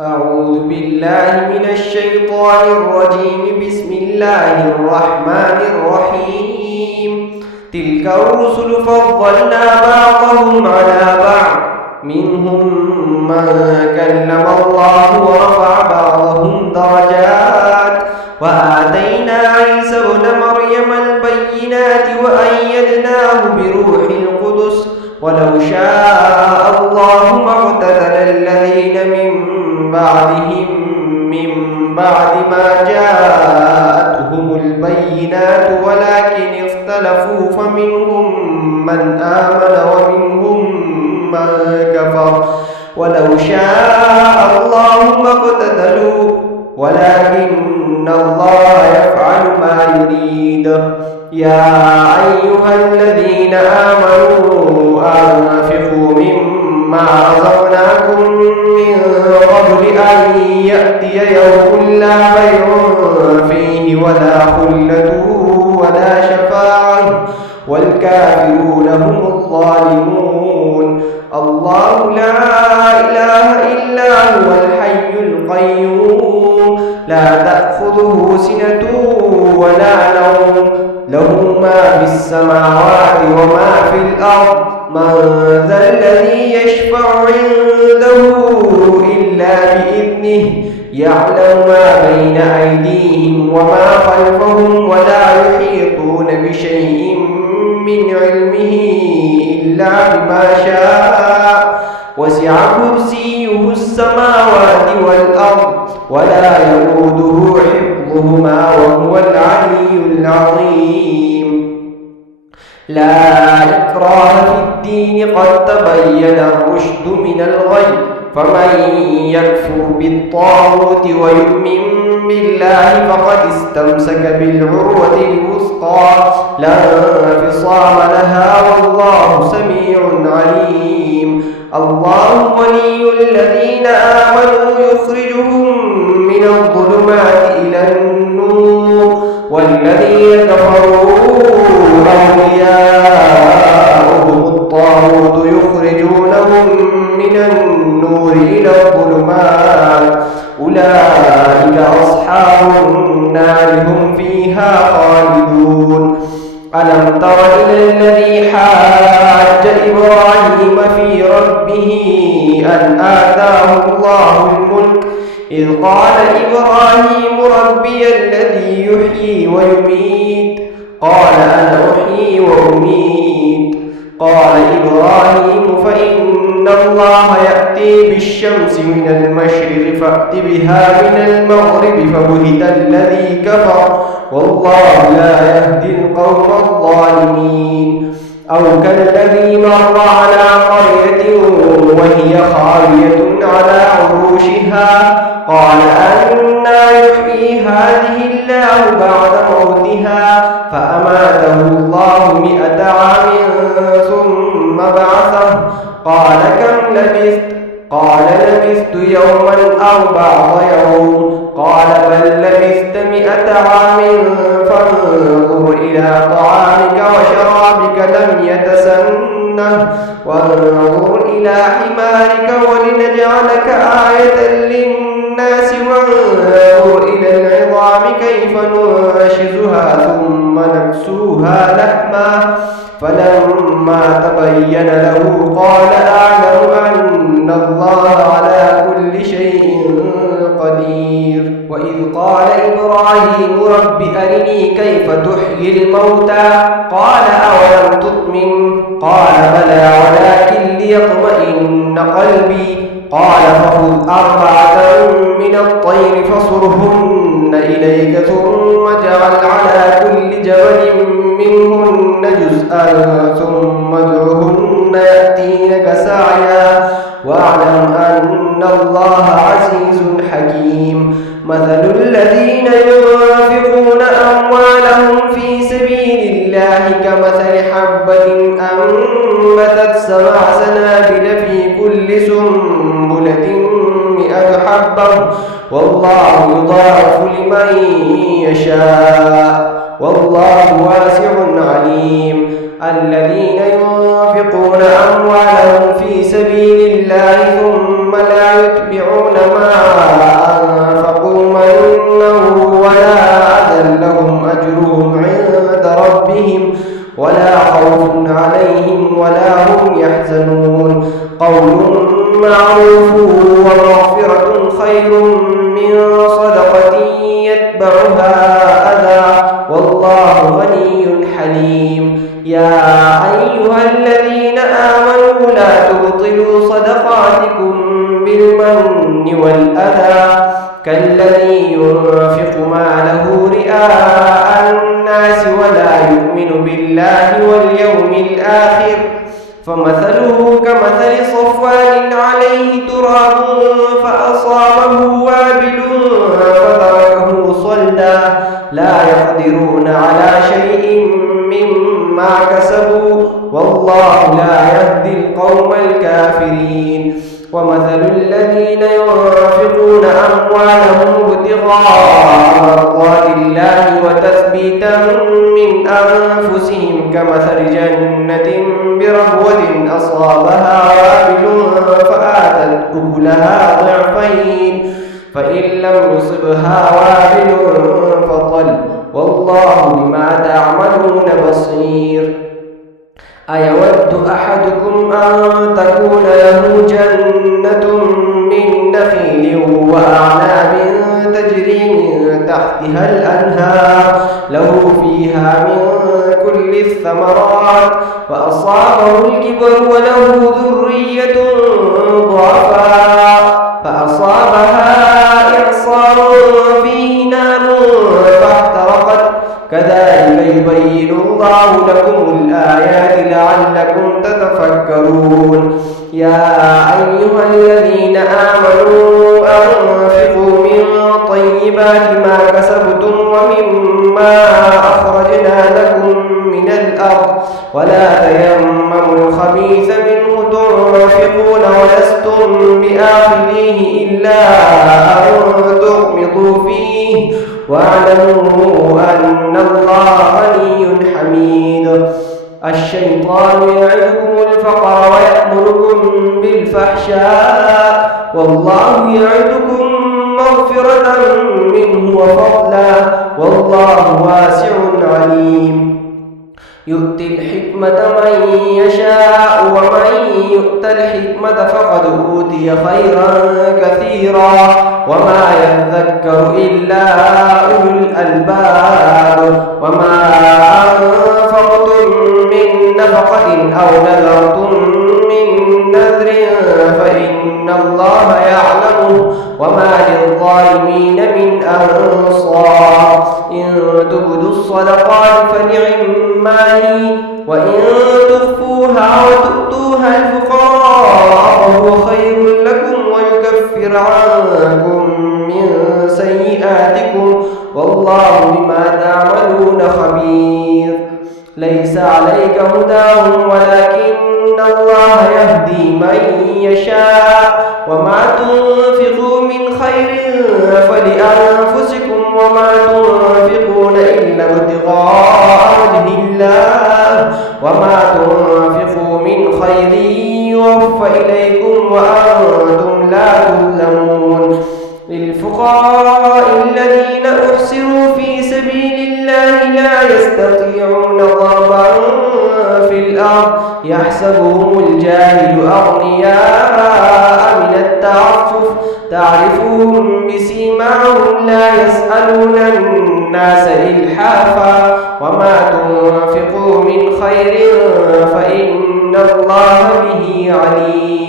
أعوذ بالله من الشيطان الرجيم. بسم الله الرحمن الرحيم. تلك الرسل فضلنا بعضهم على بعض، منهم من كلم الله ورفع بعضهم درجات، وآتينا عيسى ابن مريم البينات وأيدناه بروح القدس، ولو شاء الله ما اقتتل الذين من بعدهم من بعد ما جاءتهم البينات ولكن اختلفوا فمنهم من آمن ومنهم من كفر، ولو شاء الله ما اقتتلوا ولكن الله يفعل ما يريد. يا أيها الذين آمنوا أنفقوا مما رزقناكم من قبل أن يأتي يوم لا بيع فيه ولا خلة ولا شفاعة والكافرون هم الظالمون. الله لا إله إلا هو الحي القيوم، لا تأخذه سنة ولا نوم، له ما في السماوات وما في الأرض. من ذا الذي يشفع عنده إلا بإذنه، يعلم ما بين أيديهم وما خلفهم ولا يحيطون بشيء من علمه إلا بما شاء، وسع كرسيه السماوات والأرض ولا يؤوده حفظهما وهو العلي العظيم. لا إكراه في الدين، قد تبين الرشد من الغي، فمن يكفر بالطاغوت ويؤمن بالله فقد استمسك بالعروة الوثقى لا انفصام لها، والله سميع عليم. الله ولي الذين آمنوا يخرجهم من الظلمات إلى النور، والذين كفروا أولياؤهم الطاغوت يخرجونهم من النور إلى الظلمات، أولئك أصحاب النار هم فيها خالدون. ألم تر إلى الذي حاج إبراهيم في ربه أن آتاه الله الملك، إذ قال إبراهيم ربي الذي يحيي ويميت، قال أنا أحيي وأميت. قال إبراهيم فإن الله يأتي بالشمس من المشرق فأت بها من المغرب، فبهت الذي كفر والله لا يهدي القوم الظالمين. أو كالذي مر على قرية وهي خاوية على عروشها، قال أنى يحيي هذه الله بعد موتها، فأماته الله 100 عام ثم بعثه، قال كم لبثت؟ قال لبثت يوما أو بعض يوم، قال بل لبثت 100 عام فانظر إلى طعامك وشرابك لم يتسنه، وانظر إلى حمارك ولنجعلك آية للناس، وانظر إلى العظام كيف ننشزها ثم نكسوها لحما، فلما تبين له قال أعلم أن الله على كل شيء قدير. وإذ قال إبراهيم رب أرني كيف تحيي الموتى، قال أولم تؤمن؟ قال بلى ولكن ليطمئن قلبي، قال فخذ 4 من الطير فصرهن إليك ثم اجعل على كل جبل منهن جزءا ثم ادعهن يأتينك سعيا، واعلم أن الله عزيز حكيم. مثل الذين ينفقون أموالهم في سبيل الله كمثل حبة أنبتت 7 سنابل في كل سنبلة 100 حبة، والله يضاعف لمن يشاء، والله واسع عليم. الذين ينفقون أموالهم في سبيل الله ثم لا يتبعون ما أنفقوا منا ولا أذى لهم أجرهم عند ربهم ولا خوف عليهم ولا هم يحزنون قول معروف ومغفرة خير من صدقة يتبعها أذى والله غني حليم يا أيها الذين آمنوا لا تبطلوا صدقاتكم بالمن والأذى كالذي ينفق ماله رئاء الناس ولا يؤمن بالله واليوم الآخر فمثله كمثل صفوان عليه تراب فأصابه وابل فتركه صلدا لا يقدرون على شيء مما كسبوا والله لا يهدي القوم الكافرين ومثل الذين ينفقون أموالهم ابتغاء مرضات الله وتثبيتا من أنفسهم كمثل جنة بربوة أصابها وابل فآتت أكلها ضعفين فإن لم يصبها وابل فطل والله بما تعملون بصير أيود أحدكم أن تكون له جنة من نخيل وأعناب تجري من تحتها الأنهار له فيها من كل الثمرات فأصابه الكبر وله ذرية ضعفاء فأصابها إعصار فيه نار فاحترقت كذلك يبين الله لكم الآيات لعلكم تتفكرون يا أيها الذين آمنوا أنفقوا من طيبات ما كسبتم ومما أخرجنا لكم من الأرض ولا تيمموا الخبيث منه تنفقون ولستم بآخذيه إلا أن تغمضوا فيه واعلموا أن الله غني حميد الشيطان يعدكم الفقر ويأمركم بالفحشاء والله يعدكم مغفرة منه وفضلا والله واسع عليم يؤتي الحكمة من يشاء ومن يؤت الحكمة فقد أوتي خيرا كثيرا وما يذكر إلا أولو الألباب وما أنفقتم من نفقة أو نذرتم من نذر فإن الله يعلمه وما للظالمين من أنصار إن تبدوا الصدقات فنعما هي وإن تخفوها وتؤتوها الفقراء فهو خير لكم ويكفر عنكم من سيئاتكم والله بما تعملون خبير ليس عليك هداهم ولكن الله يهدي من يشاء وما تنفقوا من خير فلأنفسكم وما تنفقون إلا ابتغاء وجه الله وما تنفقوا من خير يوفى إليكم وأنتم لا تظلمون للفقراء الذين أحصروا في سبيل الله لا يستطيعون ضربا في الأرض يحسبهم الجاهل أغنياء من التعفف تعرفهم بسيماهم لا يسألون الناس إلحافا وما تنفقوا من خير فإن الله به عليم